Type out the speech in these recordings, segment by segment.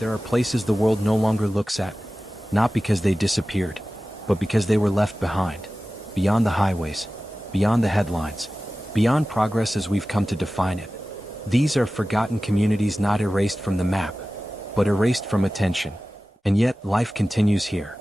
There are places the world no longer looks at, not because they disappeared, but because they were left behind, beyond the highways, beyond the headlines, beyond progress as we've come to define it. These are forgotten communities not erased from the map, but erased from attention. And yet, life continues here.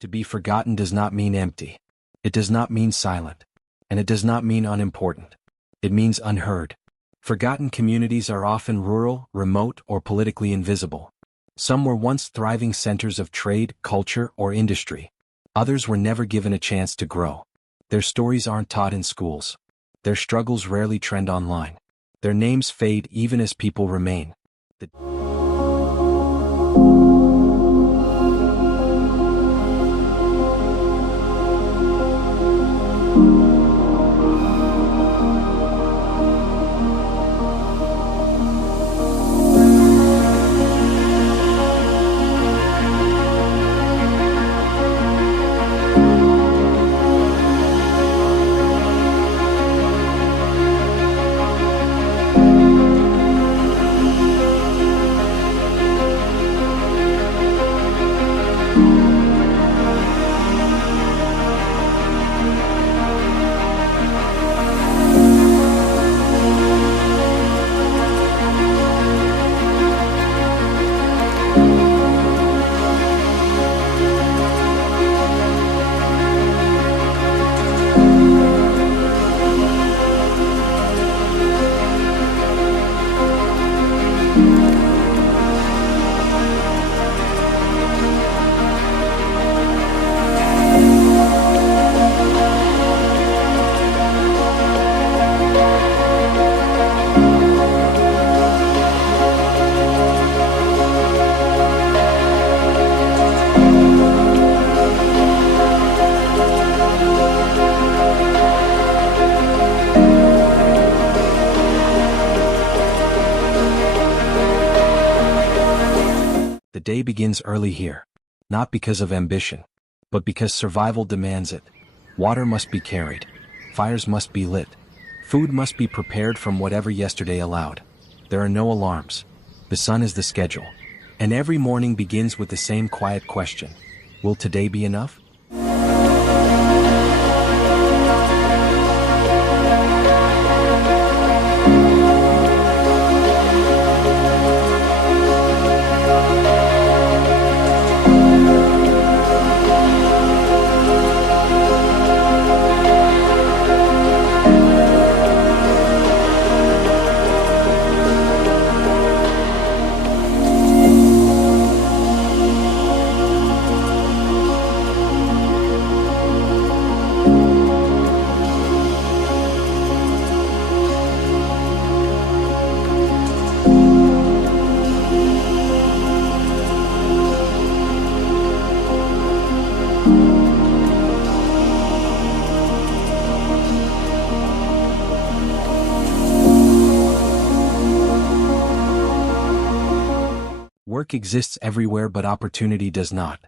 To be forgotten does not mean empty. It does not mean silent. And it does not mean unimportant. It means unheard. Forgotten communities are often rural, remote, or politically invisible. Some were once thriving centers of trade, culture, or industry. Others were never given a chance to grow. Their stories aren't taught in schools. Their struggles rarely trend online. Their names fade even as people remain. The day begins early here, not because of ambition, but because survival demands it. Water must be carried, fires must be lit, food must be prepared from whatever yesterday allowed. There are no alarms. The sun is the schedule. And every morning begins with the same quiet question: will today be enough? Work exists everywhere, but opportunity does not.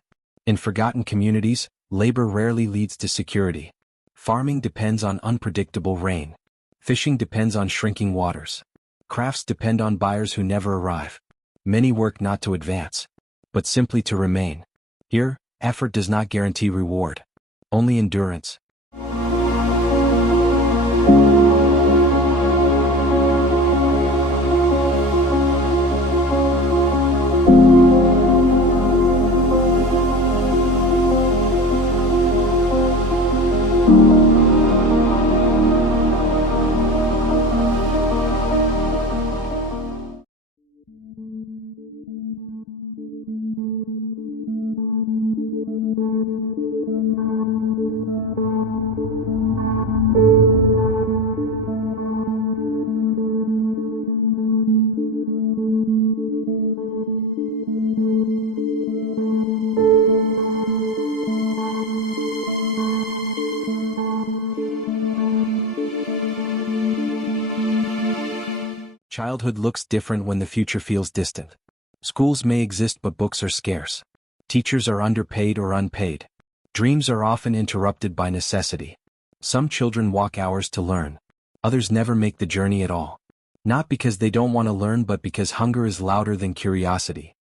In forgotten communities, labor rarely leads to security. Farming depends on unpredictable rain. Fishing depends on shrinking waters. Crafts depend on buyers who never arrive. Many work not to advance, but simply to remain. Here, effort does not guarantee reward, only endurance. Childhood looks different when the future feels distant. Schools may exist but books are scarce. Teachers are underpaid or unpaid. Dreams are often interrupted by necessity. Some children walk hours to learn. Others never make the journey at all. Not because they don't want to learn but because hunger is louder than curiosity.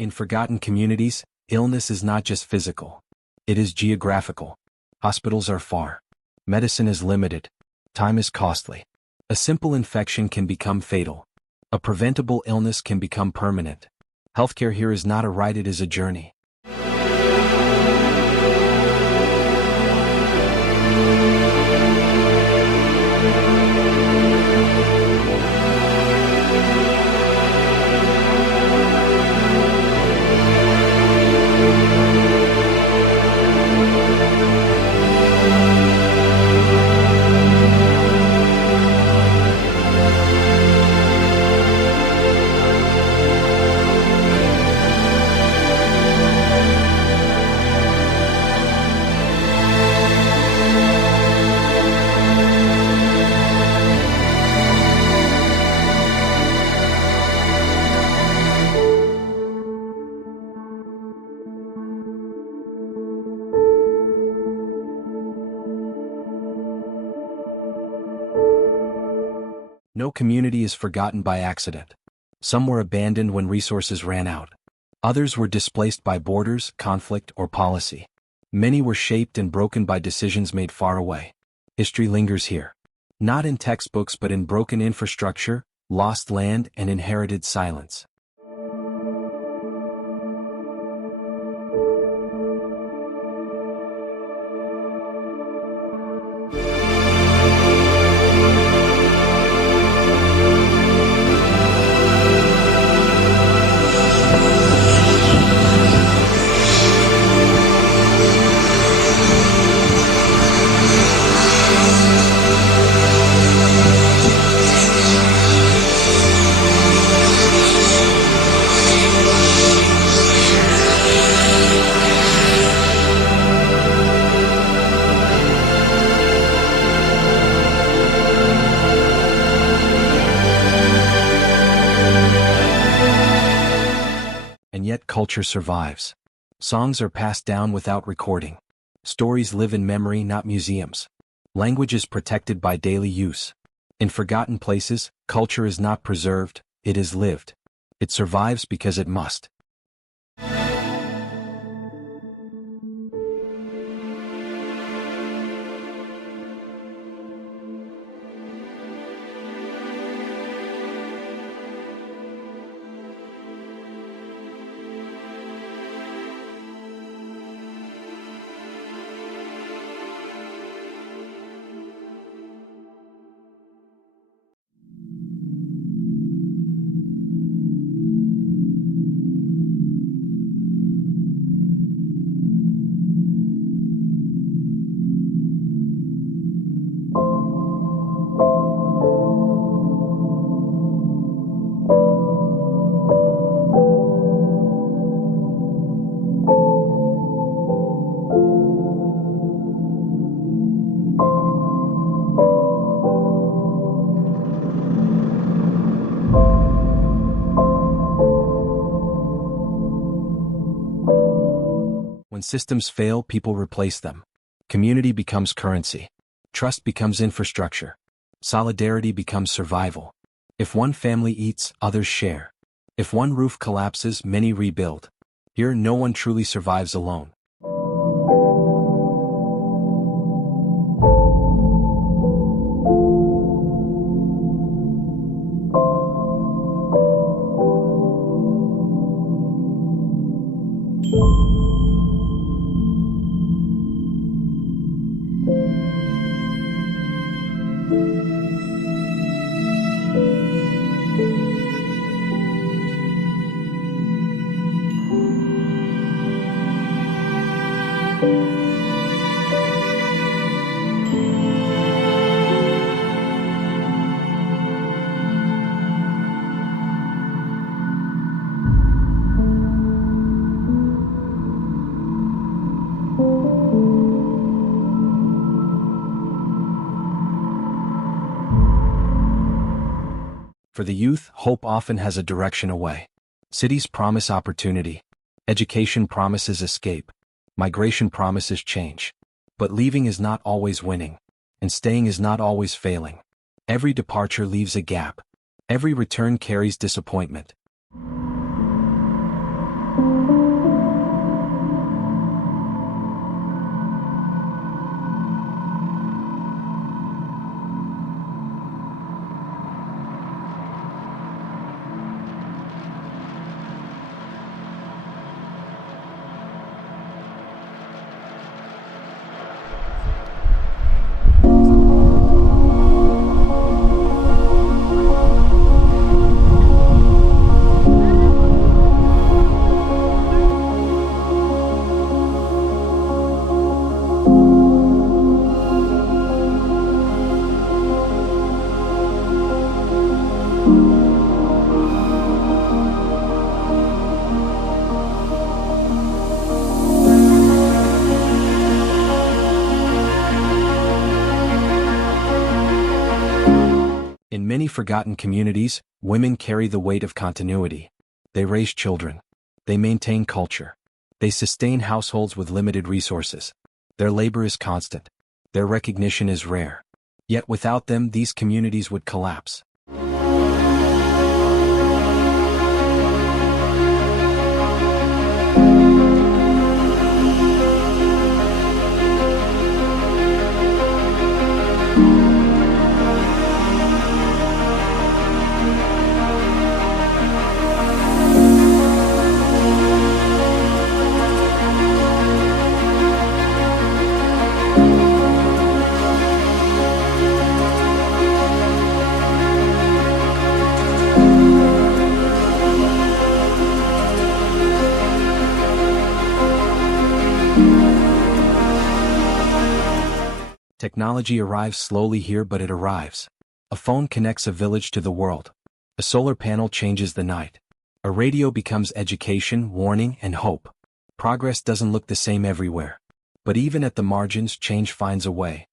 In forgotten communities, illness is not just physical. It is geographical. Hospitals are far. Medicine is limited. Time is costly. A simple infection can become fatal. A preventable illness can become permanent. Healthcare here is not a right, it is a journey. No community is forgotten by accident. Some were abandoned when resources ran out. Others were displaced by borders, conflict, or policy. Many were shaped and broken by decisions made far away. History lingers here. Not in textbooks but in broken infrastructure, lost land, and inherited silence. And yet culture survives. Songs are passed down without recording. Stories live in memory, not museums. Language is protected by daily use. In forgotten places, culture is not preserved, it is lived. It survives because it must. When systems fail, people replace them. Community becomes currency. Trust becomes infrastructure. Solidarity becomes survival. If one family eats, others share. If one roof collapses, many rebuild. Here, no one truly survives alone. For the youth, hope often has a direction away. Cities promise opportunity. Education promises escape. Migration promises change. But leaving is not always winning. And staying is not always failing. Every departure leaves a gap. Every return carries disappointment. In many forgotten communities, women carry the weight of continuity. They raise children. They maintain culture. They sustain households with limited resources. Their labor is constant. Their recognition is rare. Yet without them, these communities would collapse. Technology arrives slowly here, but it arrives. A phone connects a village to the world. A solar panel changes the night. A radio becomes education, warning, and hope. Progress doesn't look the same everywhere. But even at the margins, change finds a way.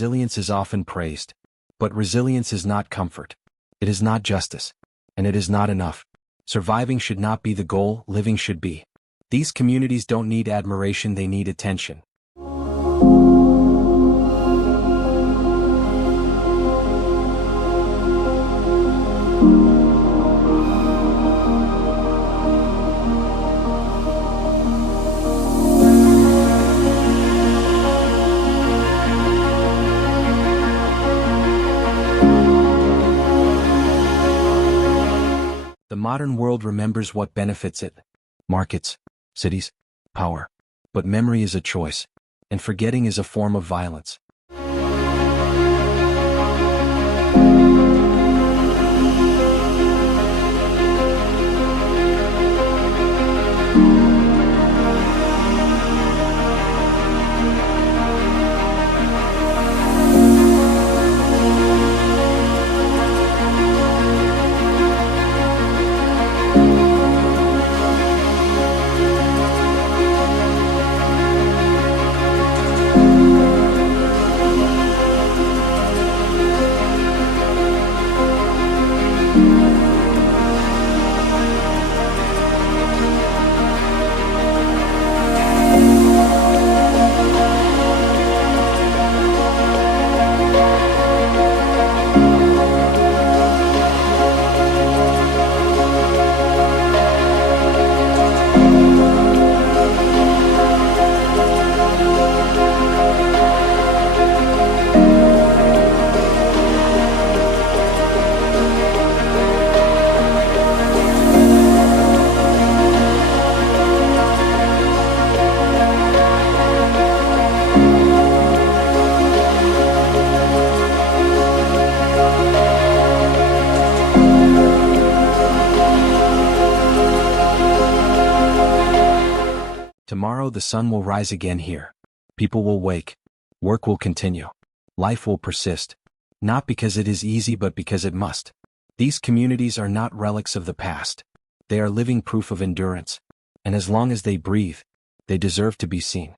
resilience is often praised. But resilience is not comfort. It is not justice. And it is not enough. Surviving should not be the goal, living should be. These communities don't need admiration, they need attention. The modern world remembers what benefits it. Markets, cities, power. But memory is a choice, and forgetting is a form of violence. Tomorrow the sun will rise again here. People will wake. Work will continue. Life will persist. Not because it is easy but because it must. These communities are not relics of the past. They are living proof of endurance. And as long as they breathe, they deserve to be seen.